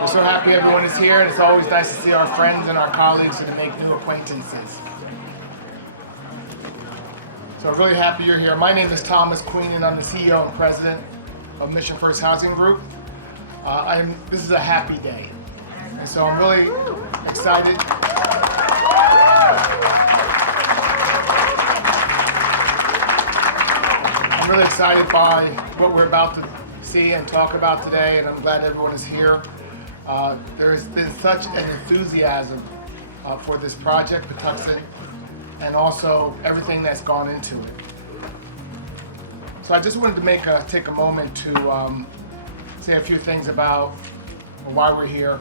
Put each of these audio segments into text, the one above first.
We're so happy everyone is here, and it's always nice to see our friends and our colleagues and to make new acquaintances. So I'm really happy you're here. My name is Thomas Queen, and I'm the CEO and President of Mission First Housing Group. This is a happy day, and so I'm really excited. I'm really excited by what we're about to see and talk about today, and I'm glad everyone is here. There's been such an enthusiasm for this project, Patuxent, and also everything that's gone into it. So I just wanted to take a moment to say a few things about why we're here.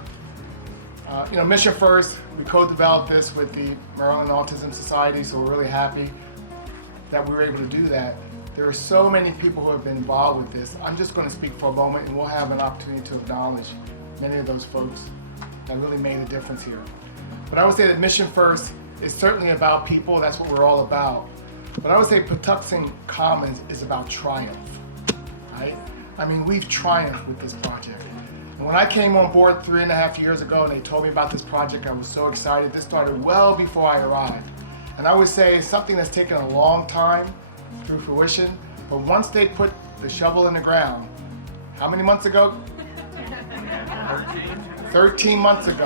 Mission First, we co-developed this with the Maryland Autism Society, so we're really happy that we were able to do that. There are so many people who have been involved with this. I'm just going to speak for a moment, and we'll have an opportunity to acknowledge many of those folks that really made a difference here. But I would say that Mission First is certainly about people. That's what we're all about. But I would say Patuxent Commons is about triumph, right? I mean, we've triumphed with this project. And when I came on board 3.5 years ago and they told me about this project, I was so excited. This started well before I arrived. And I would say it's something that's taken a long time through fruition, but once they put the shovel in the ground, how many months ago? 13 months ago.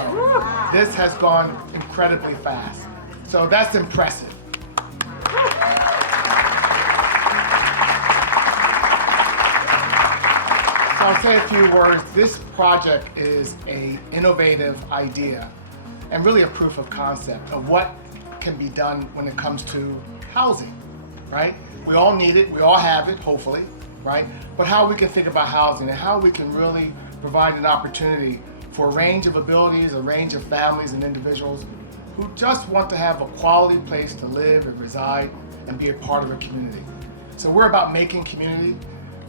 This has gone incredibly fast. So that's impressive. So I'll say a few words. This project is an innovative idea and really a proof of concept of what can be done when it comes to housing, right? We all need it, we all have it, hopefully, right? But how we can think about housing and how we can really provide an opportunity for a range of abilities, a range of families and individuals who just want to have a quality place to live and reside and be a part of a community. So we're about making community.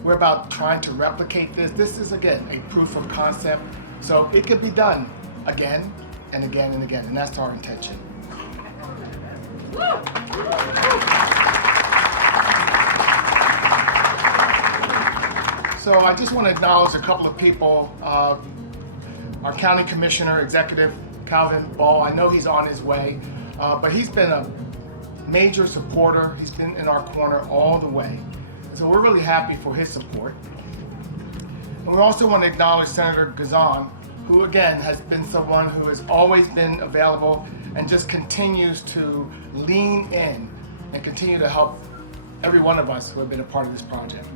We're about trying to replicate this. This is, again, a proof of concept. So it could be done again and again and again, and that's our intention. So I just want to acknowledge a couple of people. Our County Commissioner, Executive Calvin Ball, I know he's on his way, but he's been a major supporter. He's been in our corner all the way. So we're really happy for his support. And we also want to acknowledge Senator Gazan, who again has been someone who has always been available and just continues to lean in and continue to help every one of us who have been a part of this project.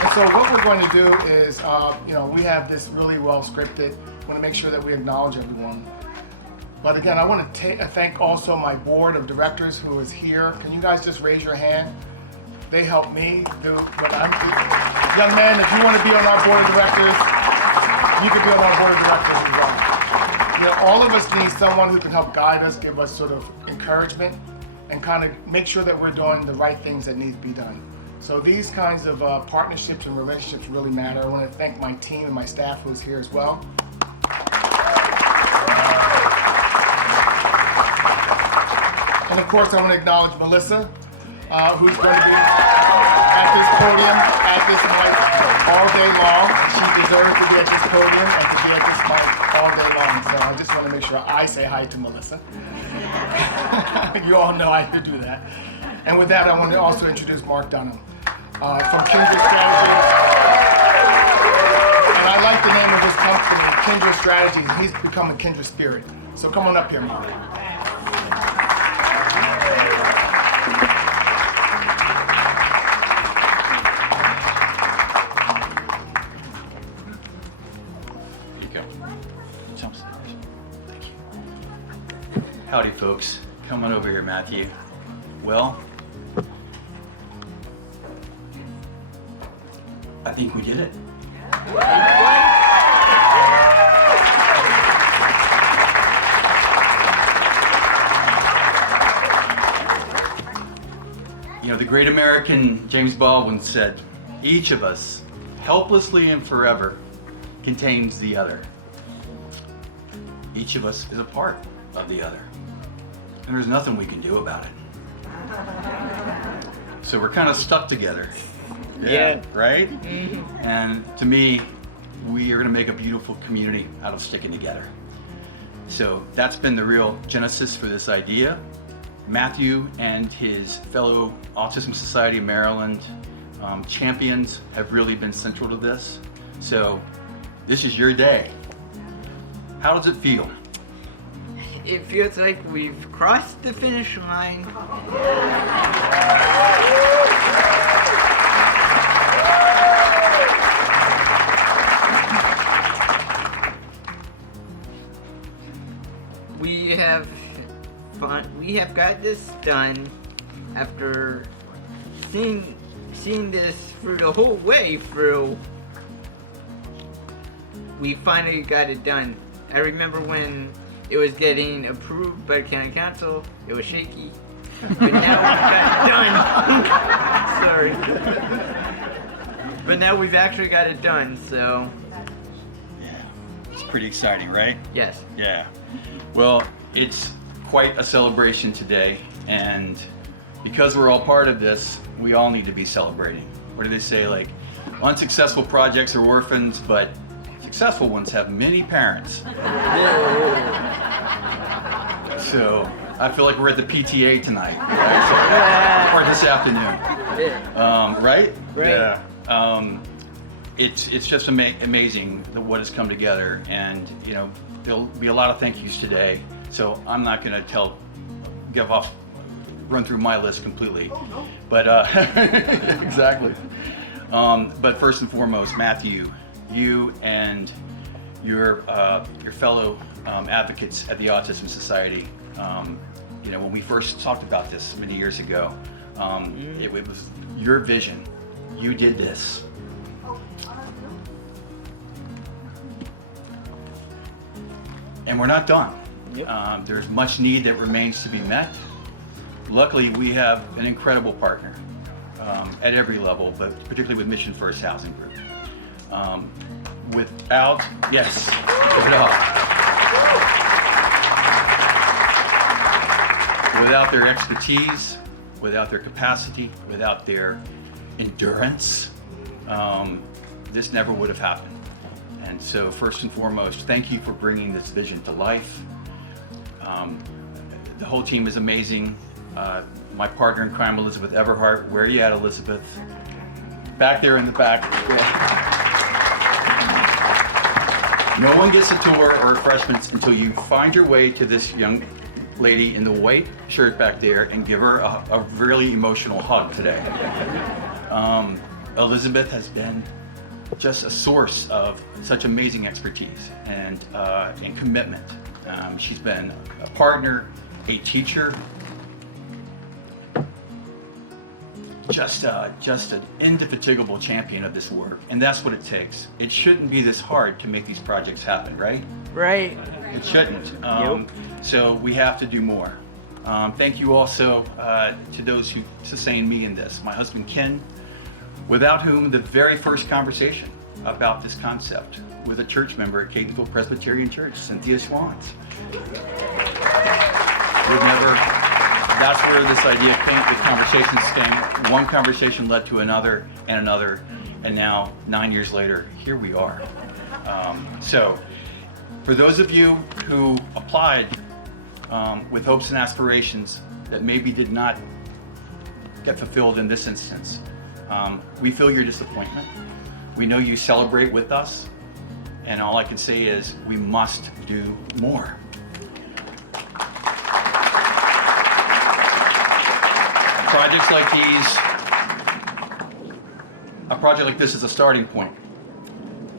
And so what we're going to do is, we have this really well scripted. We want to make sure that we acknowledge everyone. But again, I want to thank also my board of directors who is here. Can you guys just raise your hand? They help me do what I'm doing. Young man, if you want to be on our board of directors, you can be on our board of directors as well. All of us need someone who can help guide us, give us sort of encouragement, and kind of make sure that we're doing the right things that need to be done. So these kinds of partnerships and relationships really matter. I want to thank my team and my staff who is here as well. And of course, I want to acknowledge Melissa, who's going to be at this podium, at this mic all day long. She deserves to be at this podium and to be at this mic all day long. So I just want to make sure I say hi to Melissa. You all know I have to do that. And with that, I want to also introduce Mark Dunham from Kindred Strategies. And I like the name of this company, Kindred Strategies. He's become a kindred spirit. So come on up here, Mark. Howdy, folks. Come on over here, Matthew. Well, I think we did it. The great American James Baldwin said, each of us, helplessly and forever, contains the other. Each of us is a part of the other. And there's nothing we can do about it. So we're kind of stuck together. Yeah. Right? Mm-hmm. And to me, we are going to make a beautiful community out of sticking together. So that's been the real genesis for this idea. Matthew and his fellow Autism Society of Maryland champions have really been central to this. So this is your day. How does it feel? It feels like we've crossed the finish line. We have got this done after seeing this through the whole way through. We finally got it done. I remember when it was getting approved by the county council, it was shaky. But now we got it done. Sorry. But now we've actually got it done, so. Yeah, it's pretty exciting, right? Yes. Yeah. Well, it's quite a celebration today, and because we're all part of this, we all need to be celebrating. What do they say? Like, unsuccessful projects are orphans, but successful ones have many parents. So I feel like we're at the PTA tonight, right? Or this afternoon, right? Great. Yeah. It's just amazing what has come together, and you know there'll be a lot of thank yous today. So I'm not going to run through my list completely, but exactly. But first and foremost, Matthew, you and your fellow advocates at the Autism Society. You know, when we first talked about this many years ago, it was your vision. You did this. And we're not done. Yep. There's much need that remains to be met. Luckily, we have an incredible partner at every level, but particularly with Mission First Housing Group. Without their expertise, without their capacity, without their endurance, this never would have happened. And so first and foremost, thank you for bringing this vision to life. The whole team is amazing. My partner in crime, Elizabeth Everhart. Where are you at, Elizabeth? Back there in the back. Yeah. No one gets a tour or refreshments until you find your way to this young lady in the white shirt back there and give her a really emotional hug today. Elizabeth has been just a source of such amazing expertise and commitment. She's been a partner, a teacher, just an indefatigable champion of this work, and that's what it takes. It shouldn't be this hard to make these projects happen, right? Right. It shouldn't. Yep. So we have to do more. Thank you also to those who sustained me in this. My husband Ken, without whom the very first conversation about this concept with a church member at Catonsville Presbyterian Church, Cynthia Swans. That's where this idea came, the conversations came. One conversation led to another, and now 9 years later, here we are. So, for those of you who applied with hopes and aspirations that maybe did not get fulfilled in this instance, we feel your disappointment. We know you celebrate with us, and all I can say is we must do more. Projects like these, a project like this is a starting point.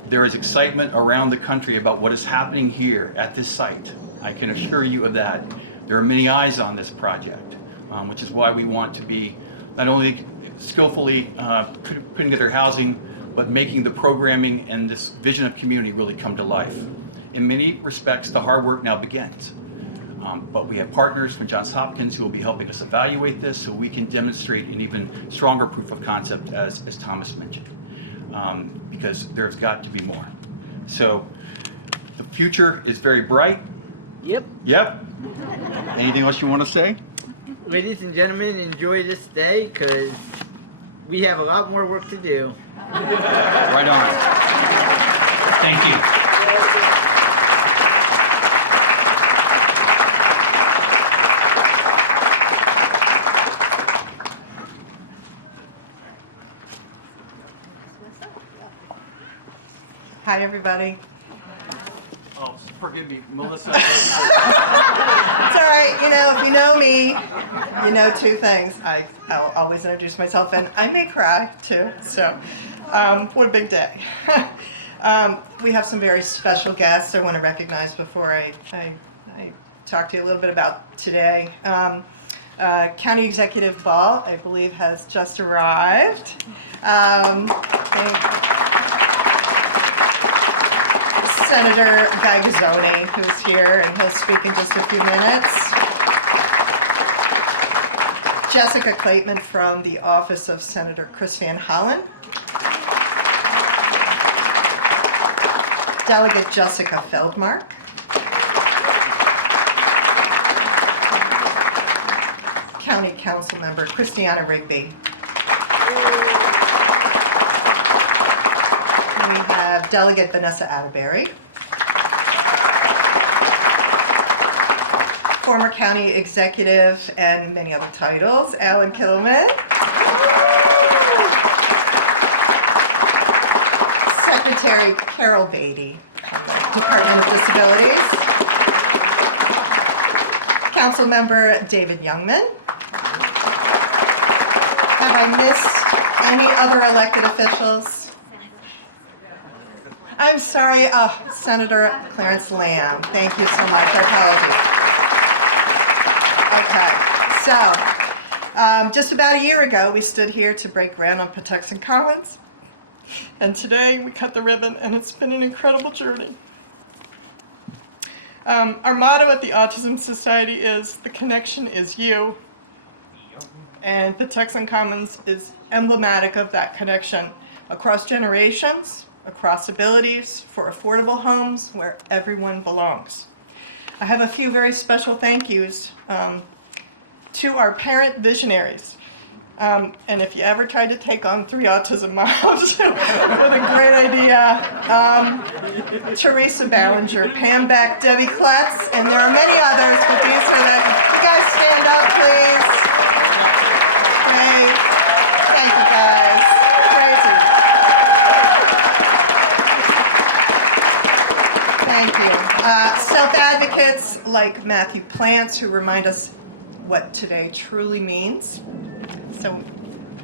There is excitement around the country about what is happening here at this site. I can assure you of that. There are many eyes on this project, which is why we want to be not only skillfully putting together housing, but making the programming and this vision of community really come to life. In many respects, the hard work now begins. But we have partners from Johns Hopkins who will be helping us evaluate this so we can demonstrate an even stronger proof of concept, as Thomas mentioned, because there's got to be more. So the future is very bright. Yep. Yep. Anything else you want to say? Ladies and gentlemen, enjoy this day because We have a lot more work to do. Right on. Thank you. Hi, everybody. Oh, forgive me, Melissa. It's all right. You know, if you know me, you know two things. I'll always introduce myself, and I may cry, too. So, what a big day. We have some very special guests I want to recognize before I talk to you a little bit about today. County Executive Ball, I believe, has just arrived. Senator Gaggazoni, who's here, and he'll speak in just a few minutes. Jessica Clayton from the office of Senator Chris Van Hollen. Delegate Jessica Feldmark. County Council Member Christiana Rigby. We have Delegate Vanessa Atterbury. Former county executive and many other titles, Alan Kittleman. Secretary Carol Beatty, Department of Disabilities. Council Member David Youngman. Have I missed any other elected officials? I'm sorry, Senator Clarence Lamb. Thank you so much. Our apologies. Okay, so just about a year ago, we stood here to break ground on Patuxent Commons. And today, we cut the ribbon, and it's been an incredible journey. Our motto at the Autism Society is, "The connection is you." And Patuxent Commons is emblematic of that connection across generations, across abilities, for affordable homes where everyone belongs. I have a few very special thank yous to our parent visionaries. And if you ever tried to take on 3 autism moms with a great idea, Teresa Ballinger, Pam Beck, Debbie Kletz, and there are many others, but these are the, you guys stand up, please. Great. Thank you, guys. Crazy. Thank you. Self-advocates like Matthew Plants, who remind us what today truly means. So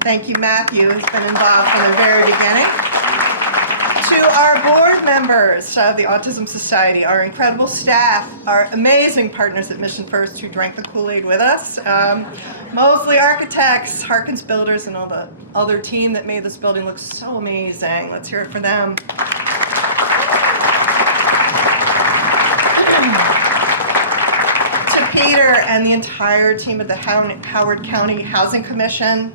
thank you, Matthew, who's been involved from the very beginning. To our board members of the Autism Society, our incredible staff, our amazing partners at Mission First who drank the Kool-Aid with us, Mosley Architects, Harkins Builders, and all the other team that made this building look so amazing. Let's hear it for them. Peter and the entire team at the Howard County Housing Commission,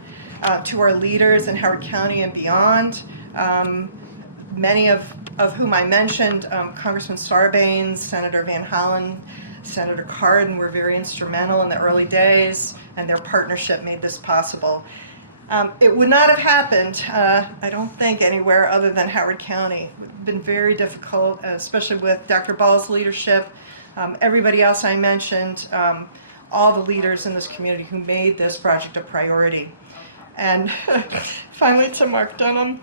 to our leaders in Howard County and beyond, many of whom I mentioned, Congressman Sarbanes, Senator Van Hollen, Senator Cardin were very instrumental in the early days, and their partnership made this possible. It would not have happened, I don't think, anywhere other than Howard County. It's been very difficult, especially with Dr. Ball's leadership. Everybody else I mentioned, all the leaders in this community who made this project a priority. And finally to Mark Dunham.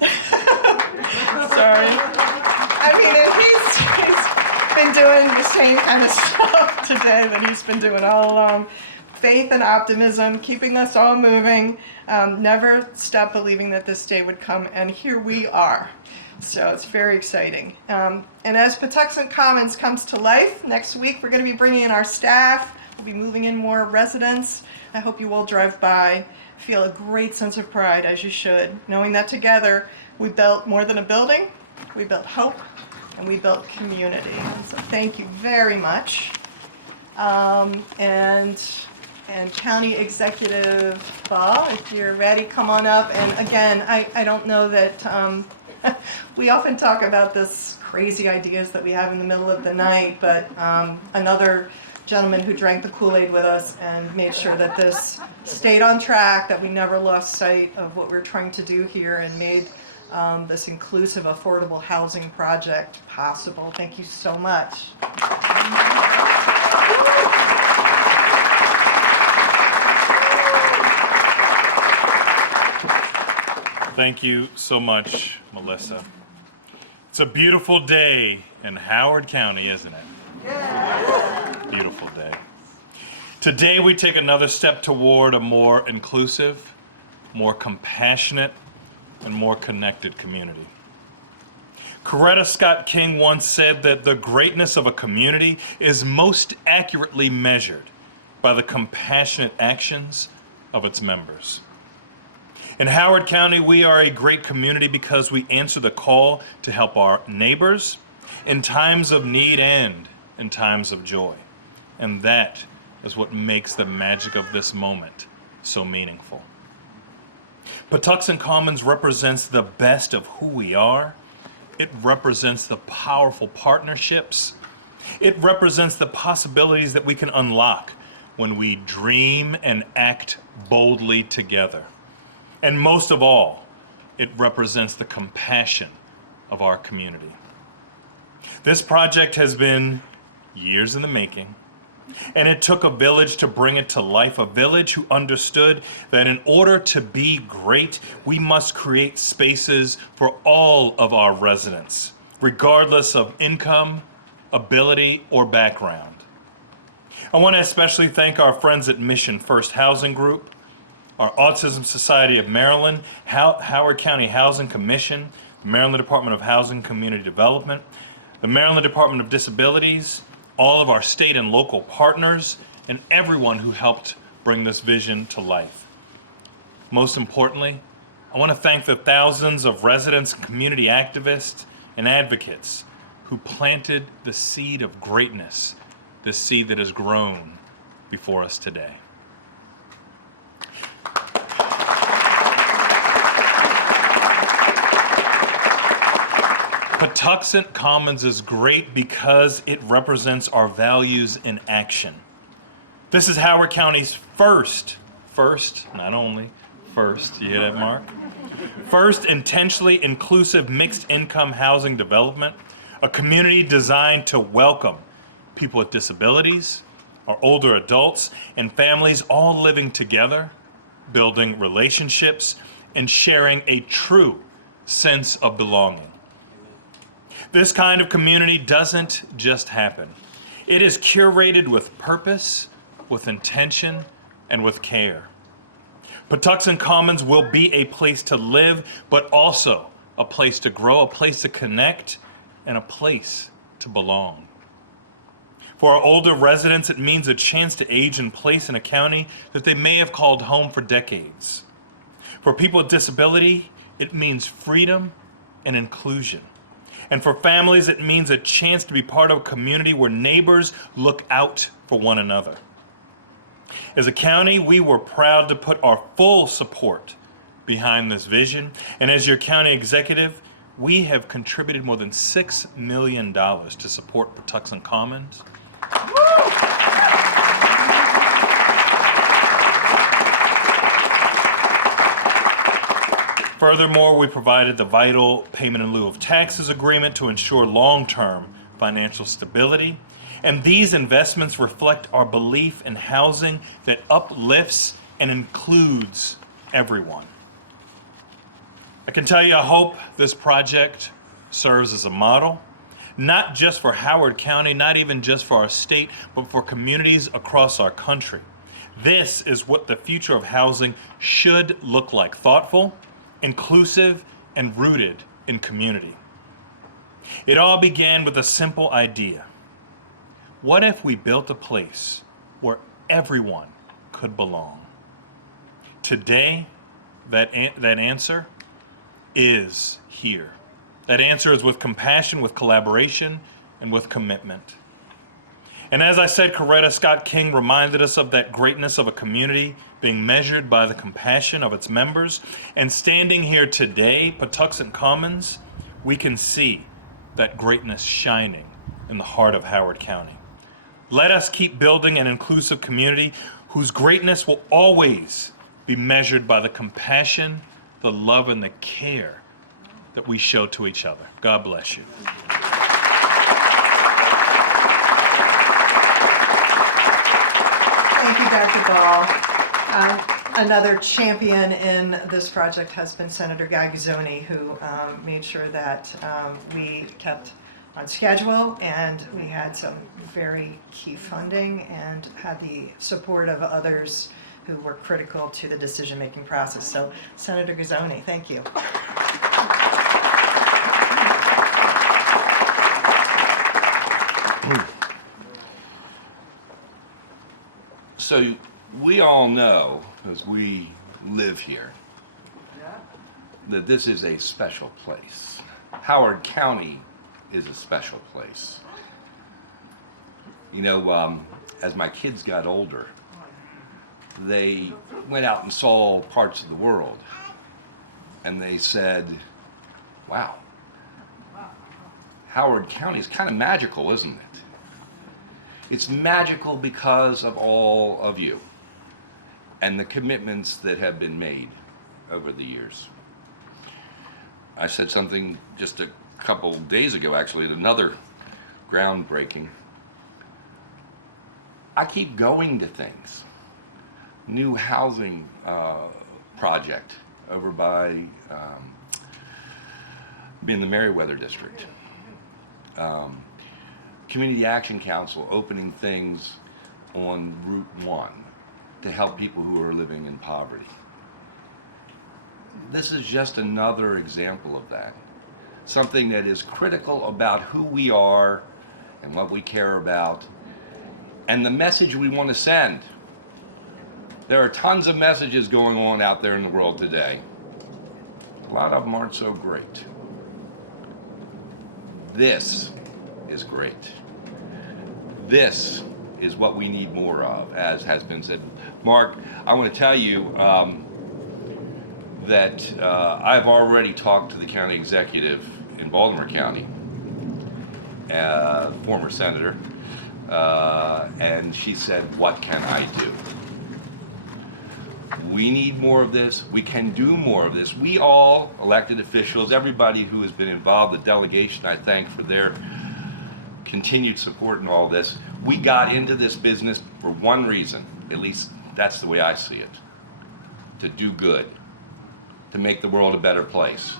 Sorry. I mean, he's been doing the same kind of stuff today that he's been doing all along. Faith and optimism, keeping us all moving, never stop believing that this day would come, and here we are. So it's very exciting. And as Patuxent Commons comes to life, next week we're going to be bringing in our staff. We'll be moving in more residents. I hope you all drive by, feel a great sense of pride, as you should, knowing that together we built more than a building, we built hope, and we built community. So thank you very much. And County Executive Ball, if you're ready, come on up. And again, I don't know that we often talk about this crazy ideas that we have in the middle of the night, but another gentleman who drank the Kool-Aid with us and made sure that this stayed on track, that we never lost sight of what we're trying to do here, and made this inclusive, affordable housing project possible. Thank you so much. Thank you so much, Melissa. It's a beautiful day in Howard County, isn't it? Yeah. Beautiful day. Today we take another step toward a more inclusive, more compassionate, and more connected community. Coretta Scott King once said that the greatness of a community is most accurately measured by the compassionate actions of its members. In Howard County, we are a great community because we answer the call to help our neighbors in times of need and in times of joy. And that is what makes the magic of this moment so meaningful. Patuxent Commons represents the best of who we are. It represents the powerful partnerships. It represents the possibilities that we can unlock when we dream and act boldly together. And most of all, it represents the compassion of our community. This project has been years in the making, and it took a village to bring it to life, a village who understood that in order to be great, we must create spaces for all of our residents, regardless of income, ability, or background. I want to especially thank our friends at Mission First Housing Group, our Autism Society of Maryland, Howard County Housing Commission, the Maryland Department of Housing and Community Development, the Maryland Department of Disabilities, all of our state and local partners, and everyone who helped bring this vision to life. Most importantly, I want to thank the thousands of residents, community activists, and advocates who planted the seed of greatness, the seed that has grown before us today. Patuxent Commons is great because it represents our values in action. This is Howard County's first, not only, first, you hear that, Mark? First intentionally inclusive mixed income housing development, a community designed to welcome people with disabilities, our older adults, and families all living together, building relationships, and sharing a true sense of belonging. This kind of community doesn't just happen. It is curated with purpose, with intention, and with care. Patuxent Commons will be a place to live, but also a place to grow, a place to connect, and a place to belong. For our older residents, it means a chance to age in place in a county that they may have called home for decades. For people with disability, it means freedom and inclusion. And for families, it means a chance to be part of a community where neighbors look out for one another. As a county, we were proud to put our full support behind this vision. And as your county executive, we have contributed more than $6 million to support Patuxent Commons. Furthermore, we provided the vital payment in lieu of taxes agreement to ensure long-term financial stability. And these investments reflect our belief in housing that uplifts and includes everyone. I can tell you, I hope this project serves as a model, not just for Howard County, not even just for our state, but for communities across our country. This is what the future of housing should look like: thoughtful, inclusive, and rooted in community. It all began with a simple idea. What if we built a place where everyone could belong? Today, that answer is here. That answer is with compassion, with collaboration, and with commitment. And as I said, Coretta Scott King reminded us of that greatness of a community being measured by the compassion of its members. And standing here today, Patuxent Commons, we can see that greatness shining in the heart of Howard County. Let us keep building an inclusive community whose greatness will always be measured by the compassion, the love, and the care that we show to each other. God bless you. Thank you, Dr. Ball. Another champion in this project has been Senator Gaglione, who made sure that we kept on schedule and we had some very key funding and had the support of others who were critical to the decision-making process. So, Senator Gaglione, thank you. So we all know, as we live here, that this is a special place. Howard County is a special place. You know, as my kids got older, they went out and saw parts of the world, and they said, wow, Howard County is kind of magical, isn't it? It's magical because of all of you and the commitments that have been made over the years. I said something just a couple days ago, actually, at another groundbreaking. I keep going to things. New housing project over by in the Meriwether district. Community Action Council opening things on Route 1 to help people who are living in poverty. This is just another example of that. Something that is critical about who we are and what we care about and the message we want to send. There are tons of messages going on out there in the world today. A lot of them aren't so great. This is great. This is what we need more of, as has been said. Mark, I want to tell you that I've already talked to the county executive in Baltimore County, former senator, and she said, what can I do? We need more of this. We can do more of this. We all, elected officials, everybody who has been involved, the delegation, I thank for their continued support in all this. We got into this business for one reason, at least that's the way I see it, to do good, to make the world a better place.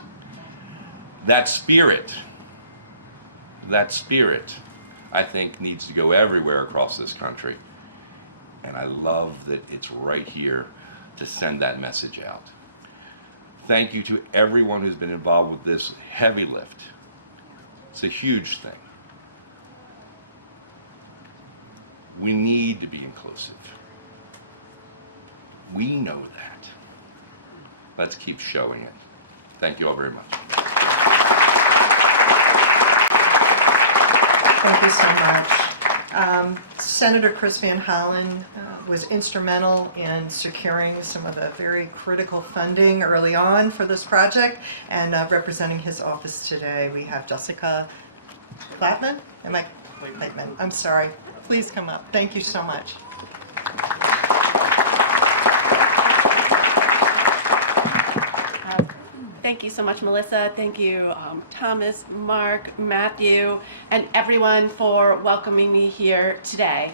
That spirit, I think, needs to go everywhere across this country. And I love that it's right here to send that message out. Thank you to everyone who's been involved with this heavy lift. It's a huge thing. We need to be inclusive. We know that. Let's keep showing it. Thank you all very much. Thank you so much. Senator Chris Van Hollen was instrumental in securing some of the very critical funding early on for this project, and representing his office today, we have Jessica Plattman. Plattman? I'm sorry. Please come up. Thank you so much. Thank you so much, Melissa. Thank you, Thomas, Mark, Matthew, and everyone for welcoming me here today.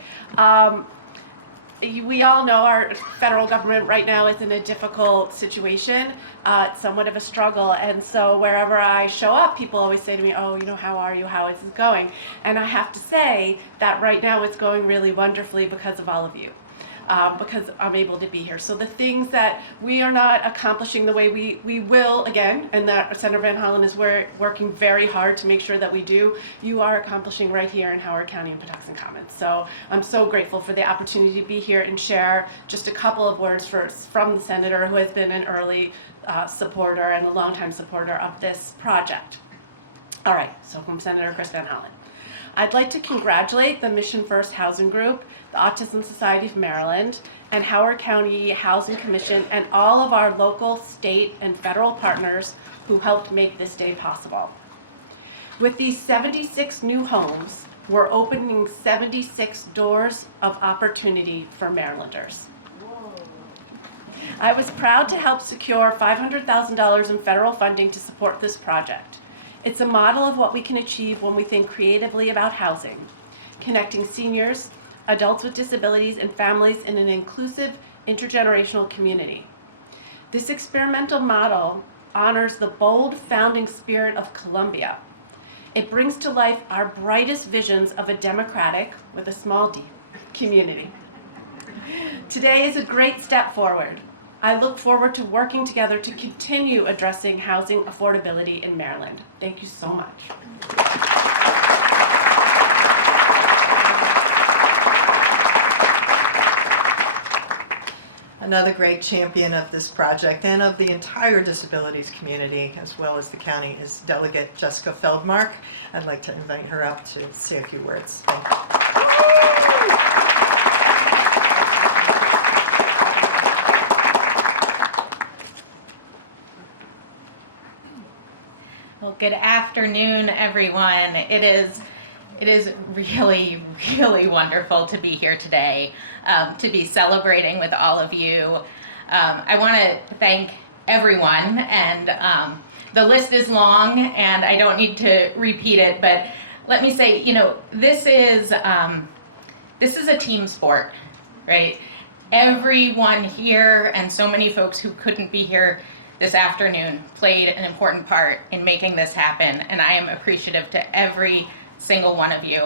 We all know our federal government right now is in a difficult situation. It's somewhat of a struggle, and so wherever I show up, people always say to me, oh, you know, how are you? How is it going? And I have to say that right now it's going really wonderfully because of all of you. Because I'm able to be here. So the things that we are not accomplishing the way we will, again, and that Senator Van Hollen is working very hard to make sure that we do, you are accomplishing right here in Howard County and Patuxent Commons. So I'm so grateful for the opportunity to be here and share just a couple of words from the Senator, who has been an early supporter and a longtime supporter of this project. All right, so from Senator Chris Van Hollen. I'd like to congratulate the Mission First Housing Group, the Autism Society of Maryland, and Howard County Housing Commission, and all of our local, state, and federal partners who helped make this day possible. With these 76 new homes, We're opening 76 doors of opportunity for Marylanders. I was proud to help secure $500,000 in federal funding to support this project. It's a model of what we can achieve when we think creatively about housing, connecting seniors, adults with disabilities, and families in an inclusive, intergenerational community. This experimental model honors the bold founding spirit of Columbia. It brings to life our brightest visions of a democratic, with a small d, community. Today is a great step forward. I look forward to working together to continue addressing housing affordability in Maryland. Thank you so much. Another great champion of this project and of the entire disabilities community, as well as the county, is Delegate Jessica Feldmark. I'd like to invite her up to say a few words. Thank you. Well, good afternoon, everyone. It is really, really wonderful to be here today, to be celebrating with all of you. I want to thank everyone, and the list is long, and I don't need to repeat it, but let me say, you know, this is a team sport, right? Everyone here, and so many folks who couldn't be here this afternoon, played an important part in making this happen, and I am appreciative to every single one of you.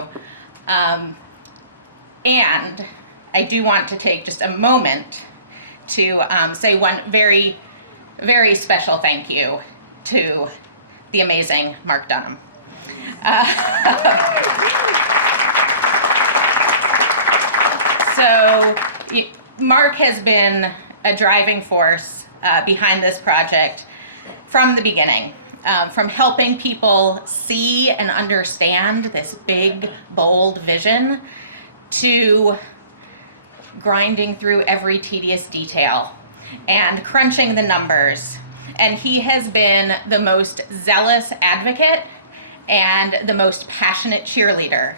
And I do want to take just a moment to say one very, very special thank you to the amazing Mark Dunham. So Mark has been a driving force behind this project from the beginning. From helping people see and understand this big, bold vision, to grinding through every tedious detail and crunching the numbers. And he has been the most zealous advocate and the most passionate cheerleader.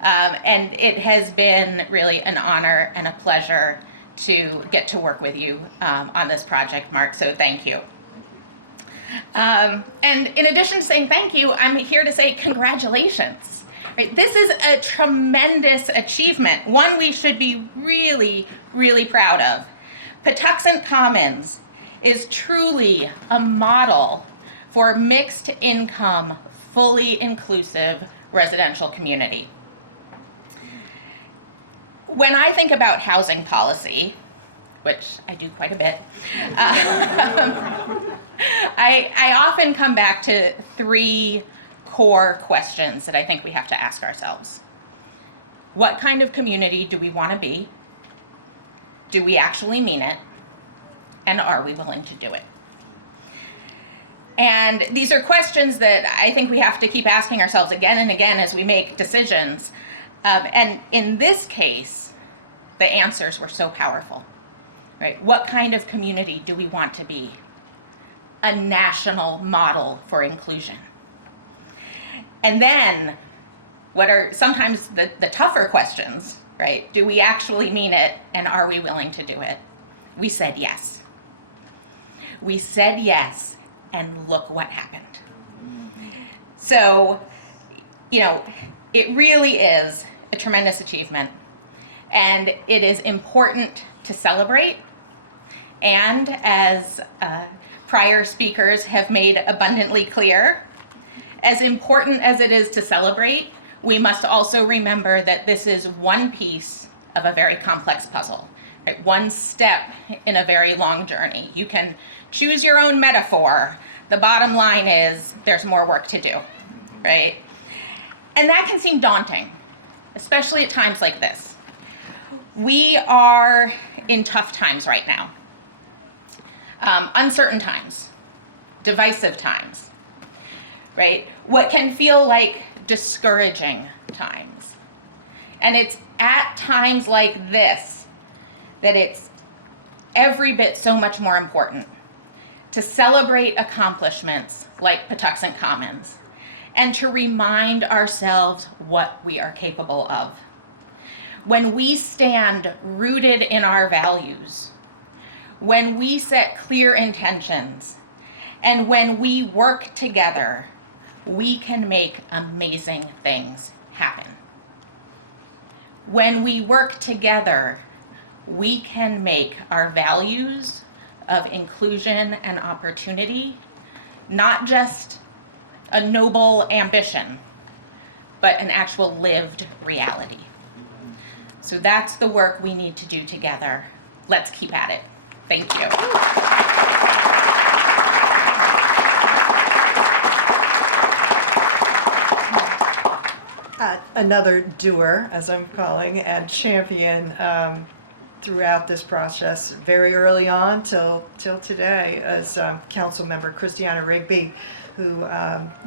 And it has been really an honor and a pleasure to get to work with you on this project, Mark, so thank you. And in addition to saying thank you, I'm here to say congratulations. Right? This is a tremendous achievement, one we should be really, really proud of. Patuxent Commons is truly a model for mixed income, fully inclusive residential community. When I think about housing policy, which I do quite a bit, I often come back to three core questions that I think we have to ask ourselves. What kind of community do we want to be? Do we actually mean it? And are we willing to do it? And these are questions that I think we have to keep asking ourselves again and again as we make decisions. And in this case, the answers were so powerful. Right? What kind of community do we want to be? A national model for inclusion. And then, what are sometimes the tougher questions, right? Do we actually mean it, and are we willing to do it? We said yes. We said yes, and look what happened. So, you know, it really is a tremendous achievement, and it is important to celebrate. And as prior speakers have made abundantly clear, as important as it is to celebrate, we must also remember that this is one piece of a very complex puzzle, right? One step in a very long journey. You can choose your own metaphor. The bottom line is there's more work to do, right? And that can seem daunting, especially at times like this. We are in tough times right now. Uncertain times, divisive times, right? What can feel like discouraging times. And it's at times like this that it's every bit so much more important to celebrate accomplishments like Patuxent Commons and to remind ourselves what we are capable of. When we stand rooted in our values, when we set clear intentions, and when we work together, we can make amazing things happen. When we work together, we can make our values of inclusion and opportunity not just a noble ambition, but an actual lived reality. So that's the work we need to do together. Let's keep at it. Thank you. Another doer, as I'm calling, and champion throughout this process, very early on till today, as Council Member Christiana Rigby, who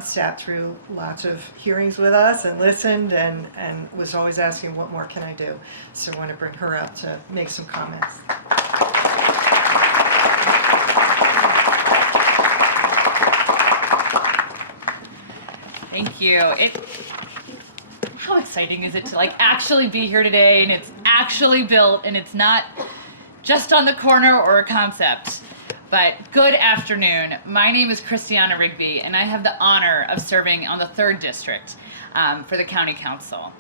sat through lots of hearings with us and listened and was always asking, what more can I do? So I want to bring her up to make some comments. Thank you. How exciting is it to actually be here today, and it's actually built, and it's not just on the corner or a concept. But good afternoon. My name is Christiana Rigby, and I have the honor of serving on the 3rd District for the County Council.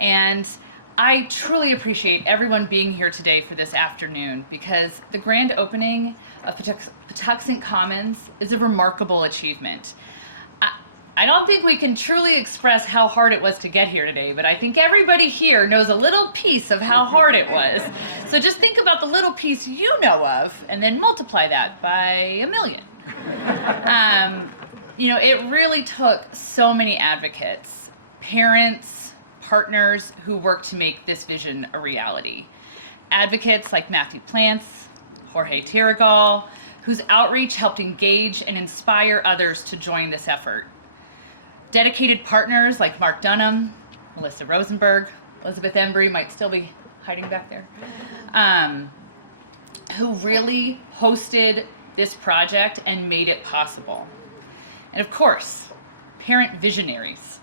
And I truly appreciate everyone being here today for this afternoon, because the grand opening of Patuxent Commons is a remarkable achievement. I don't think we can truly express how hard it was to get here today, but I think everybody here knows a little piece of how hard it was. So just think about the little piece you know of, and then multiply that by 1,000,000. It really took so many advocates, parents, partners who worked to make this vision a reality. Advocates like Matthew Plants, Jorge Tiragal, whose outreach helped engage and inspire others to join this effort. Dedicated partners like Mark Dunham, Melissa Rosenberg, Elizabeth Embry might still be hiding back there, who really hosted this project and made it possible. And of course, parent visionaries,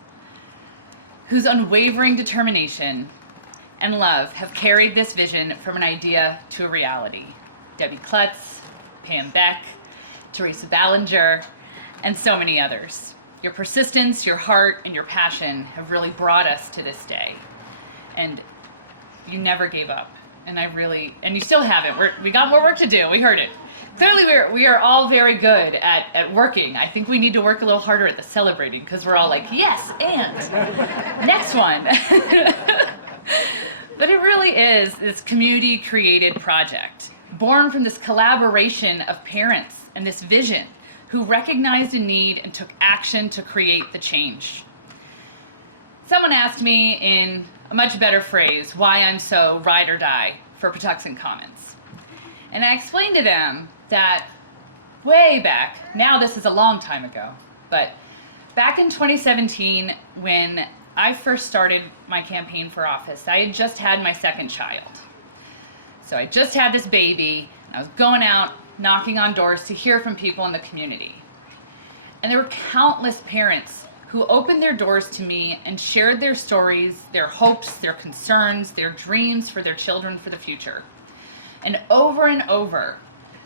whose unwavering determination and love have carried this vision from an idea to a reality. Debbie Klutz, Pam Beck, Teresa Ballinger, and so many others. Your persistence, your heart, and your passion have really brought us to this day. And you never gave up. And you still haven't. We got more work to do. We heard it. Clearly, we are all very good at working. I think we need to work a little harder at the celebrating, because we're all like, yes, and next one. But it really is this community-created project, born from this collaboration of parents and this vision, who recognized a need and took action to create the change. Someone asked me in a much better phrase why I'm so ride or die for Patuxent Commons. And I explained to them that way back, now this is a long time ago, but back in 2017, when I first started my campaign for office, I had just had my 2nd child. So I just had this baby, and I was going out knocking on doors to hear from people in the community. And there were countless parents who opened their doors to me and shared their stories, their hopes, their concerns, their dreams for their children for the future. And over,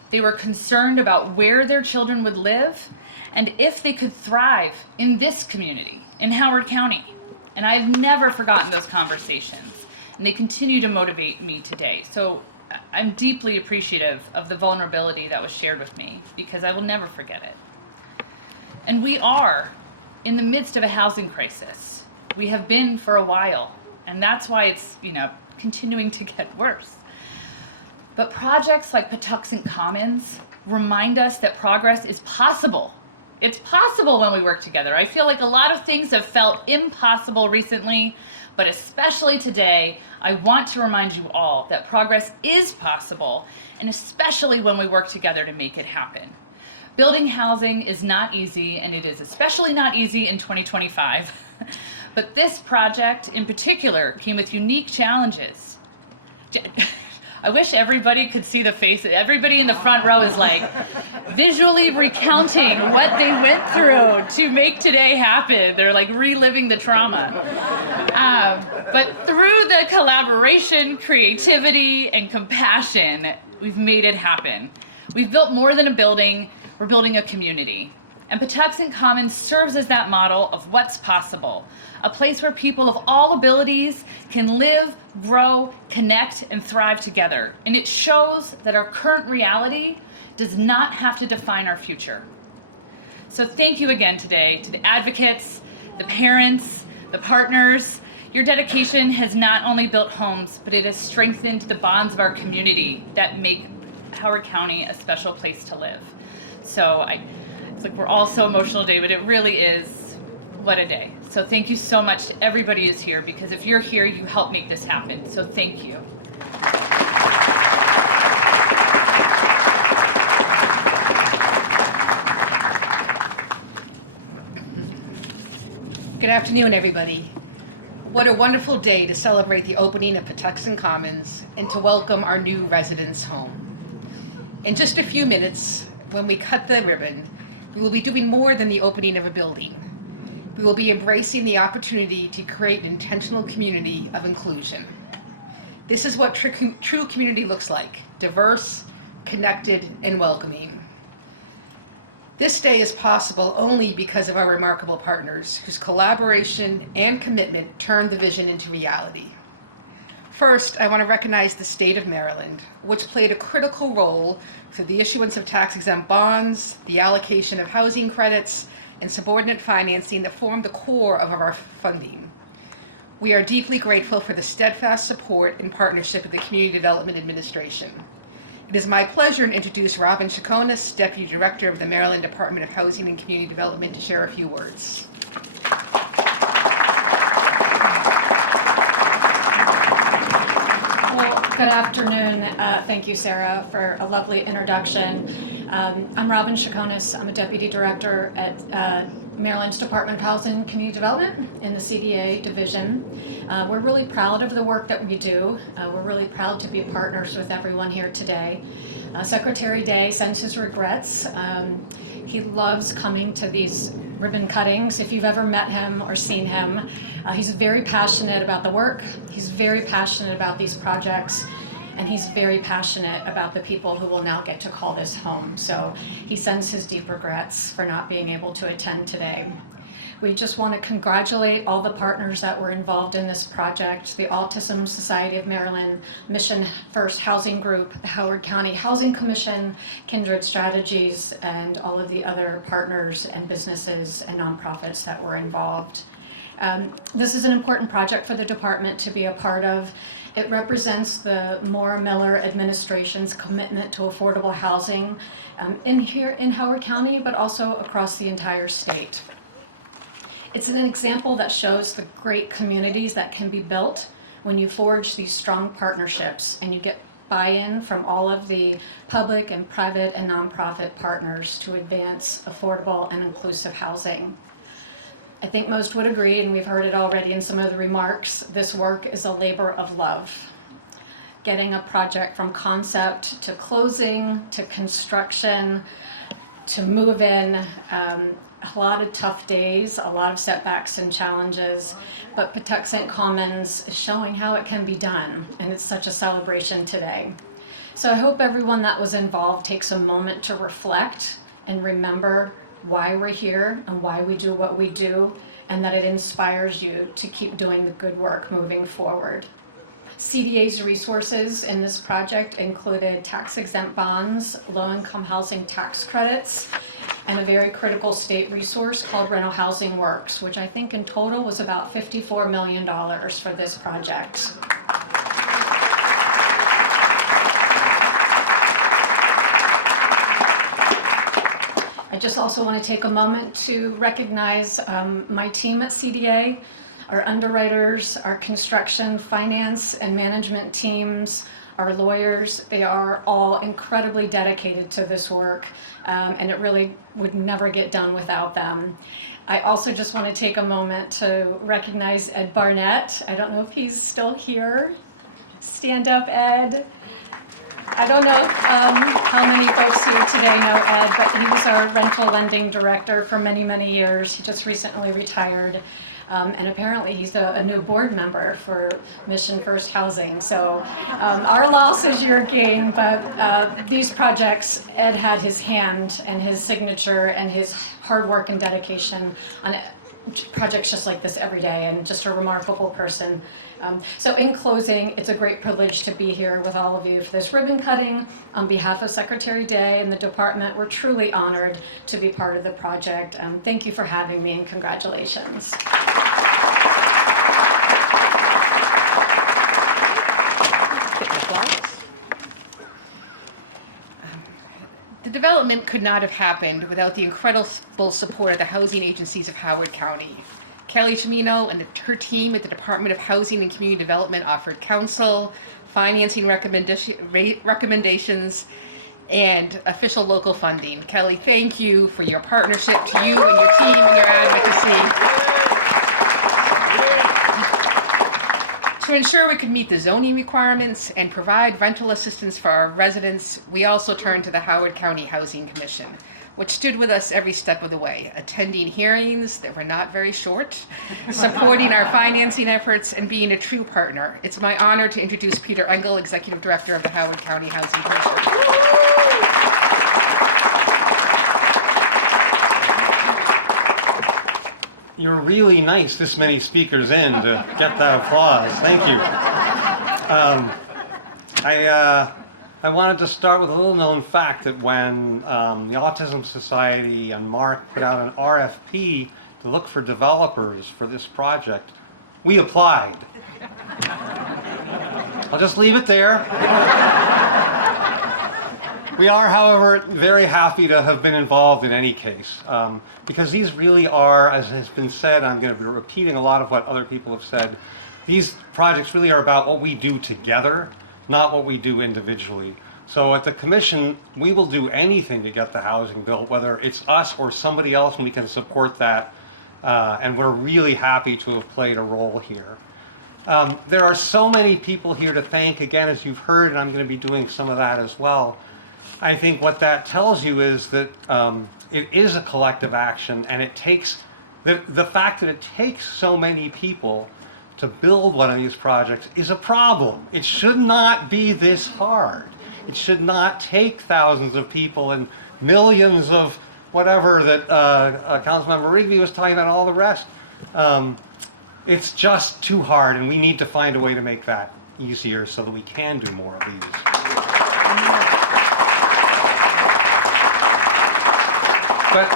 they were concerned about where their children would live and if they could thrive in this community, in Howard County. And I've never forgotten those conversations, and they continue to motivate me today. So I'm deeply appreciative of the vulnerability that was shared with me, because I will never forget it. And we are in the midst of a housing crisis. We have been for a while, and that's why it's, continuing to get worse. But projects like Patuxent Commons remind us that progress is possible. It's possible when we work together. I feel like a lot of things have felt impossible recently, but especially today, I want to remind you all that progress is possible, and especially when we work together to make it happen. Building housing is not easy, and it is especially not easy in 2025. But this project in particular came with unique challenges. I wish everybody could see the faces. Everybody in the front row is like visually recounting what they went through to make today happen. They're like reliving the trauma. But through the collaboration, creativity, and compassion, we've made it happen. We've built more than a building, we're building a community. And Patuxent Commons serves as that model of what's possible, a place where people of all abilities can live, grow, connect, and thrive together. And it shows that our current reality does not have to define our future. So thank you again today to the advocates, the parents, the partners. Your dedication has not only built homes, but it has strengthened the bonds of our community that make Howard County a special place to live. So it's like we're all so emotional today, but it really is, what a day. So thank you so much to everybody who's here, because if you're here, you help make this happen. So thank you. Good afternoon, everybody. What a wonderful day to celebrate the opening of Patuxent Commons and to welcome our new residents home. In just a few minutes, when we cut the ribbon, we will be doing more than the opening of a building. We will be embracing the opportunity to create an intentional community of inclusion. This is what true community looks like: diverse, connected, and welcoming. This day is possible only because of our remarkable partners whose collaboration and commitment turned the vision into reality. First, I want to recognize the state of Maryland, which played a critical role through the issuance of tax-exempt bonds, the allocation of housing credits, and subordinate financing that formed the core of our funding. We are deeply grateful for the steadfast support and partnership of the Community Development Administration. It is my pleasure to introduce Robin Chaconis, Deputy Director of the Maryland Department of Housing and Community Development, to share a few words. Well, good afternoon. Thank you, Sarah, for a lovely introduction. I'm Robin Chaconis. I'm a Deputy Director at Maryland's Department of Housing and Community Development in the CDA division. We're really proud of the work that we do. We're really proud to be partners with everyone here today. Secretary Day sends his regrets. He loves coming to these ribbon cuttings. If you've ever met him or seen him, he's very passionate about the work. He's very passionate about these projects. And he's very passionate about the people who will now get to call this home. So he sends his deep regrets for not being able to attend today. We just want to congratulate all the partners that were involved in this project: the Autism Society of Maryland, Mission First Housing Group, the Howard County Housing Commission, Kindred Strategies, and all of the other partners and businesses and nonprofits that were involved. This is an important project for the department to be a part of. It represents the Moore-Miller administration's commitment to affordable housing here in Howard County, but also across the entire state. It's an example that shows the great communities that can be built when you forge these strong partnerships and you get buy-in from all of the public and private and nonprofit partners to advance affordable and inclusive housing. I think most would agree, and we've heard it already in some of the remarks, this work is a labor of love. Getting a project from concept to closing, to construction, to move in, a lot of tough days, a lot of setbacks and challenges, but Patuxent Commons is showing how it can be done, and it's such a celebration today. So I hope everyone that was involved takes a moment to reflect and remember why we're here and why we do what we do, and that it inspires you to keep doing the good work moving forward. CDA's resources in this project included tax-exempt bonds, low-income housing tax credits, and a very critical state resource called Rental Housing Works, which I think in total was about $54 million for this project. I just also want to take a moment to recognize my team at CDA, our underwriters, our construction, finance, and management teams, our lawyers. They are all incredibly dedicated to this work, and it really would never get done without them. I also just want to take a moment to recognize Ed Barnett. I don't know if he's still here. Stand up, Ed. I don't know how many folks here today know Ed, but he was our rental lending director for many, many years. He just recently retired. And apparently he's a new board member for Mission First Housing. So our loss is your gain, but these projects, Ed had his hand and his signature and his hard work and dedication on projects just like this every day, and just a remarkable person. So in closing, it's a great privilege to be here with all of you for this ribbon cutting. On behalf of Secretary Day and the department, we're truly honored to be part of the project. Thank you for having me, and congratulations. The development could not have happened without the incredible support of the housing agencies of Howard County. Kelly Chimino and her team at the Department of Housing and Community Development offered counsel, financing recommendations, and official local funding. Kelly, thank you for your partnership, to you and your team and your advocacy. To ensure we could meet the zoning requirements and provide rental assistance for our residents, we also turned to the Howard County Housing Commission, which stood with us every step of the way, attending hearings that were not very short, supporting our financing efforts, and being a true partner. It's my honor to introduce Peter Engel, Executive Director of the Howard County Housing Commission. You're really nice, this many speakers in, to get that applause. Thank you. I wanted to start with a little known fact that when the Autism Society and Mark put out an RFP to look for developers for this project, we applied. I'll just leave it there. We are, however, very happy to have been involved in any case, because these really are, as has been said, I'm going to be repeating a lot of what other people have said, these projects really are about what we do together, not what we do individually. So at the Commission, we will do anything to get the housing built, whether it's us or somebody else, and we can support that, and we're really happy to have played a role here. There are so many people here to thank, again, as you've heard, and I'm going to be doing some of that as well. I think what that tells you is that it is a collective action, and it takes, the fact that it takes so many people to build one of these projects is a problem. It should not be this hard. It should not take thousands of people and millions of whatever that Councilmember Rigby was talking about, and all the rest. It's just too hard, and we need to find a way to make that easier so that we can do more of these. But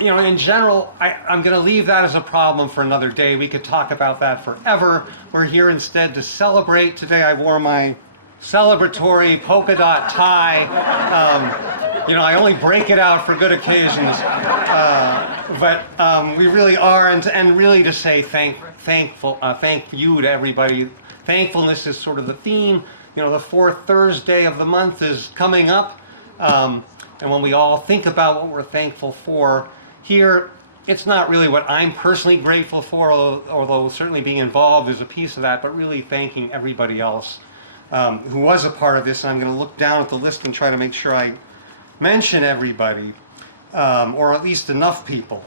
in general, I'm going to leave that as a problem for another day. We could talk about that forever. We're here instead to celebrate. Today I wore my celebratory polka dot tie. I only break it out for good occasions. But we really are, and really to say thank you to everybody. Thankfulness is sort of the theme. The fourth Thursday of the month is coming up. And when we all think about what we're thankful for here, it's not really what I'm personally grateful for, although certainly being involved is a piece of that, but really thanking everybody else who was a part of this. And I'm going to look down at the list and try to make sure I mention everybody, or at least enough people.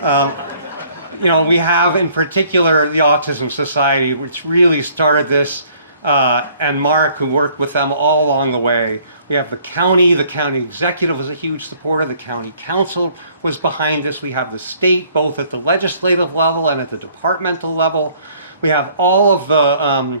We have in particular the Autism Society, which really started this, and Mark, who worked with them all along the way. We have the county executive was a huge supporter, the county council was behind this. We have the state, both at the legislative level and at the departmental level. We have all of the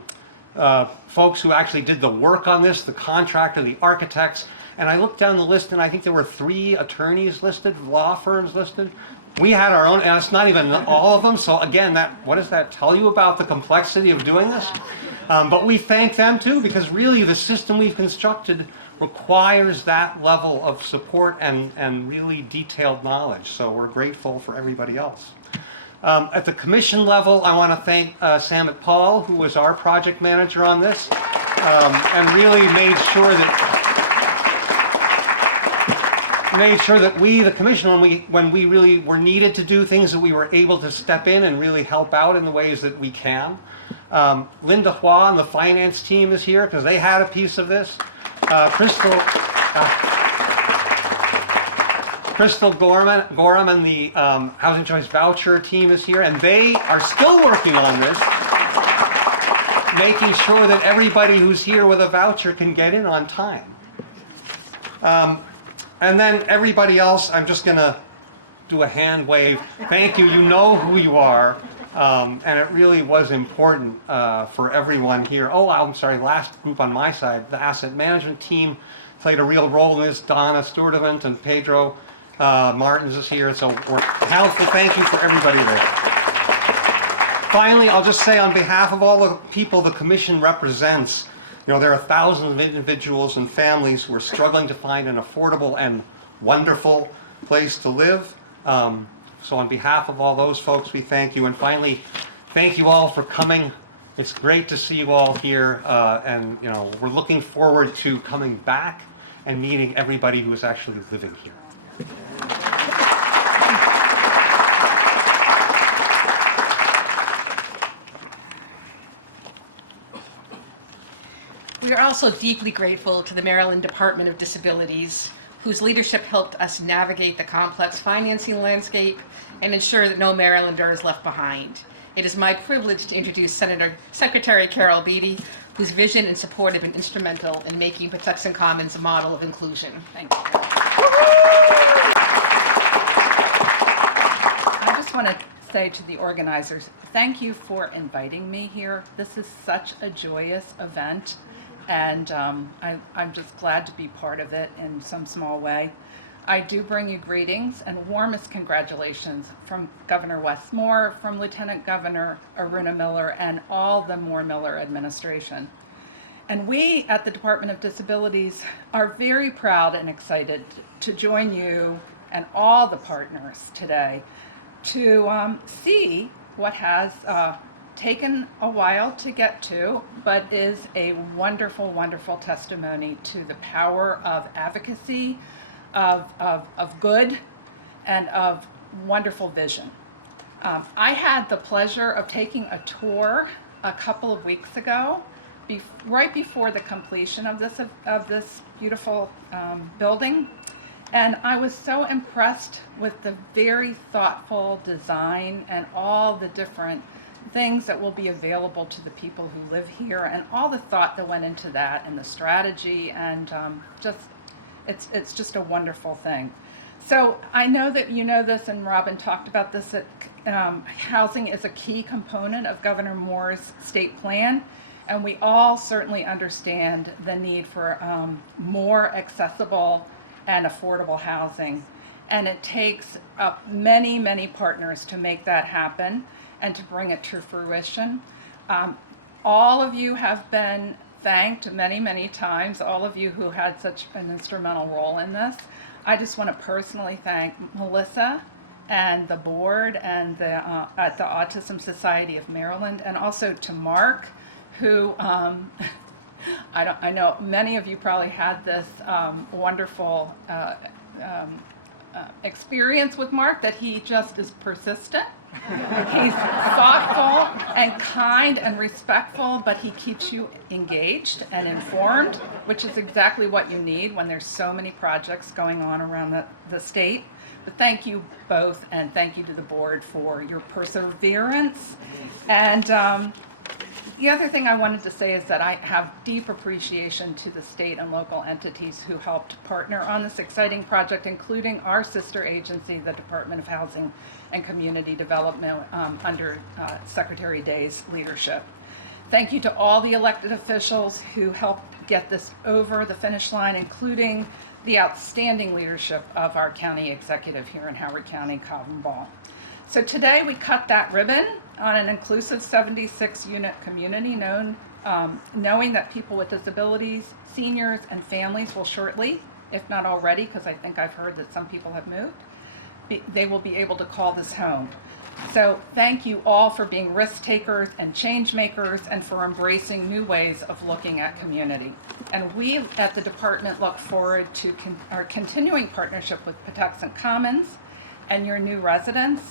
folks who actually did the work on this, the contractor, the architects. And I looked down the list, and I think there were 3 attorneys listed, law firms listed. We had our own, and it's not even all of them. So again, what does that tell you about the complexity of doing this? But we thank them too, because really the system we've constructed requires that level of support and really detailed knowledge. So we're grateful for everybody else. At the commission level, I want to thank Samit Paul, who was our project manager on this, and really made sure that we, the commission, when we really were needed to do things, that we were able to step in and really help out in the ways that we can. Linda Hua and the finance team is here because they had a piece of this. Crystal Gorham and the Housing Choice Voucher team is here, and they are still working on this, making sure that everybody who's here with a voucher can get in on time. And then everybody else, I'm just going to do a hand wave. Thank you. You know who you are. And it really was important for everyone here. Oh, I'm sorry, last group on my side, the asset management team played a real role in this. Donna Sturdivant and Pedro Martins is here, so we're helpful. Thank you for everybody there. Finally, I'll just say on behalf of all the people the commission represents, there are thousands of individuals and families who are struggling to find an affordable and wonderful place to live. So on behalf of all those folks, we thank you. And finally, thank you all for coming. It's great to see you all here. And we're looking forward to coming back and meeting everybody who is actually living here. We are also deeply grateful to the Maryland Department of Disabilities, whose leadership helped us navigate the complex financing landscape and ensure that no Marylander is left behind. It is my privilege to introduce Secretary Carol Beatty, whose vision and support have been instrumental in making Patuxent Commons a model of inclusion. Thank you. I just want to say to the organizers, thank you for inviting me here. This is such a joyous event, and I'm just glad to be part of it in some small way. I do bring you greetings and warmest congratulations from Governor Wes Moore, from Lieutenant Governor Aruna Miller, and all the Moore-Miller administration. And we at the Department of Disabilities are very proud and excited to join you and all the partners today to see what has taken a while to get to, but is a wonderful, wonderful testimony to the power of advocacy, of good, and of wonderful vision. I had the pleasure of taking a tour a couple of weeks ago, right before the completion of this beautiful building, and I was so impressed with the very thoughtful design and all the different things that will be available to the people who live here, and all the thought that went into that, and the strategy, and it's just a wonderful thing. So I know that you know this, and Robin talked about this, that housing is a key component of Governor Moore's state plan, and we all certainly understand the need for more accessible and affordable housing. And it takes many, many partners to make that happen and to bring it to fruition. All of you have been thanked many, many times, all of you who had such an instrumental role in this. I just want to personally thank Melissa and the board and at the Autism Society of Maryland, and also to Mark, who I know many of you probably had this wonderful experience with Mark, that he just is persistent. He's thoughtful and kind and respectful, but he keeps you engaged and informed, which is exactly what you need when there's so many projects going on around the state. But thank you both, and thank you to the board for your perseverance. And the other thing I wanted to say is that I have deep appreciation to the state and local entities who helped partner on this exciting project, including our sister agency, the Department of Housing and Community Development, under Secretary Day's leadership. Thank you to all the elected officials who helped get this over the finish line, including the outstanding leadership of our county executive here in Howard County, Calvin Ball. So today we cut that ribbon on an inclusive 76-unit community, knowing that people with disabilities, seniors, and families will shortly, if not already, because I think I've heard that some people have moved, they will be able to call this home. So thank you all for being risk takers and change makers, and for embracing new ways of looking at community. And we at the department look forward to our continuing partnership with Patuxent Commons and your new residents,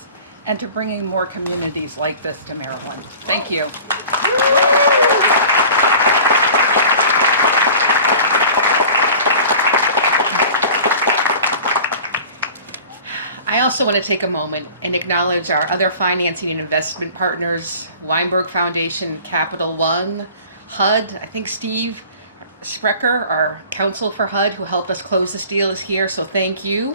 and to bringing more communities like this to Maryland. Thank you. also want to take a moment and acknowledge our other financing and investment partners, Weinberg Foundation, Capital One, HUD. I think Steve Sprecher, our counsel for HUD, who helped us close this deal, is here, so thank you.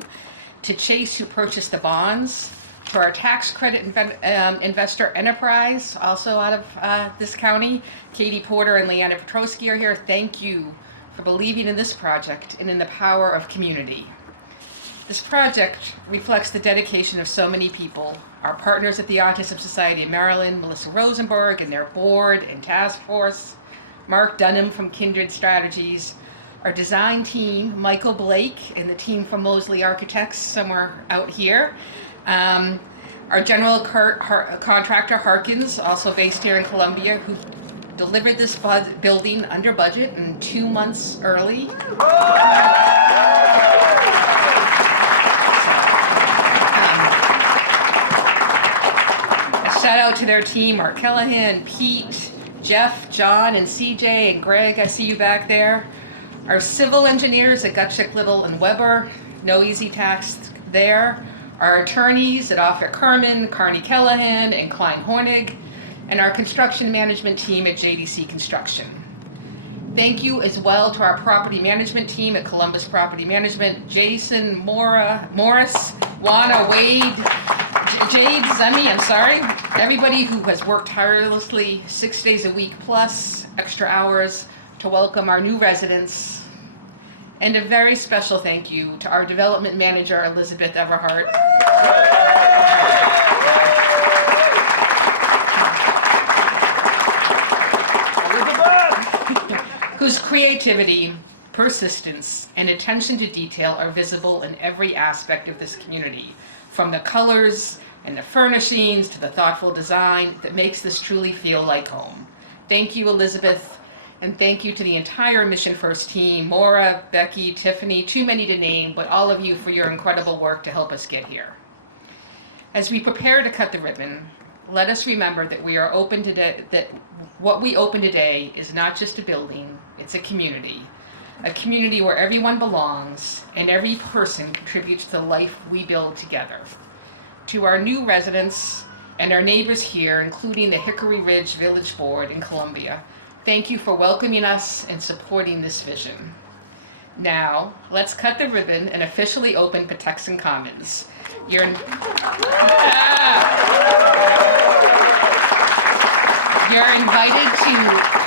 To Chase, who purchased the bonds. To our tax credit investor Enterprise, also out of this county. Katie Porter and Leanna Petrosky are here. Thank you for believing in this project and in the power of community. This project reflects the dedication of so many people. Our partners at the Autism Society of Maryland, Melissa Rosenberg and their board and task force, Mark Dunham from Kindred Strategies, our design team, Michael Blake and the team from Mosley Architects, somewhere out here, our general contractor Harkins, also based here in Columbia, who delivered this building under budget and 2 months early. A shout out to their team, Mark Callahan, Pete, Jeff, John, and CJ, and Greg, I see you back there. Our civil engineers at Gutchick, Little, and Weber, no easy task there. Our attorneys at Offutt Kerman, Carney Callahan, and Klein Hornig, and our construction management team at JDC Construction. Thank you as well to our property management team at Columbus Property Management, Jason, Morris, Juana, Wade, Jade, Zemi, everybody who has worked tirelessly 6 days a week plus extra hours to welcome our new residents. And a very special thank you to our development manager, Elizabeth Everhart. Whose creativity, persistence, and attention to detail are visible in every aspect of this community, from the colors and the furnishings to the thoughtful design that makes this truly feel like home. Thank you, Elizabeth. And thank you to the entire Mission First team, Maura, Becky, Tiffany, too many to name, but all of you for your incredible work to help us get here. As we prepare to cut the ribbon, let us remember that we are open today, that what we open today is not just a building, it's a community where everyone belongs and every person contributes to the life we build together. To our new residents and our neighbors here, including the Hickory Ridge Village Board in Columbia, thank you for welcoming us and supporting this vision. Now, let's cut the ribbon and officially open Patuxent Commons. You're invited to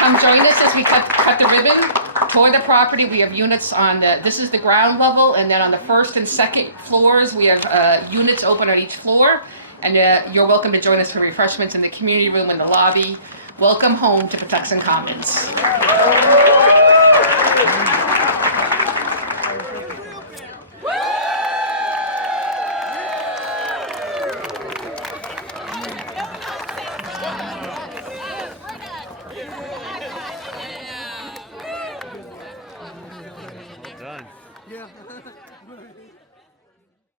come join us as we cut the ribbon. Tour the property. We have units on this is the ground level, and then on the first and second floors, we have units open on each floor. And you're welcome to join us for refreshments in the community room in the lobby. Welcome home to Patuxent Commons. Done. Yeah.